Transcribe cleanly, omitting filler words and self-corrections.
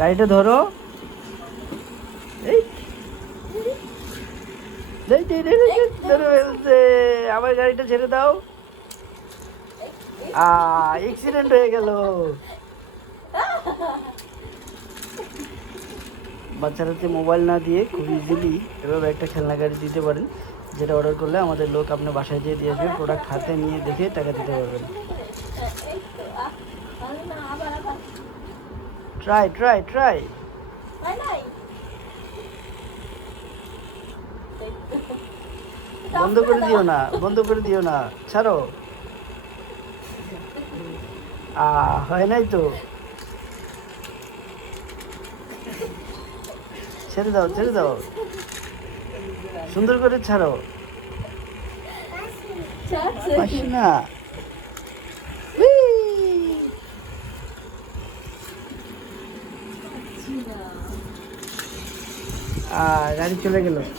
গাড়িটা ধরো। এই ধরে ফেলছে। আমার গাড়িটা ছেড়ে দাও। অ্যাক্সিডেন্ট হয়ে গেল। বাচ্চারাতে মোবাইল না দিয়ে খুব ইজিলি এভাবে একটা খেলনা গাড়ি দিতে পারেন, যেটা অর্ডার করলে আমাদের লোক আপনার বাসায় যেয়ে দিয়ে আসবে, প্রোডাক্ট হাতে নিয়ে দেখে টাকা দিতে পারবেন। Try try try. বন্ধ করে দিও না, বন্ধ করে দিও না, ছাড়ো। হয় নাই তো, ছেড়ে দাও ছেড়ে দাও, সুন্দর করে ছাড়ো। পারছি না। গাড়ি চলে গেল।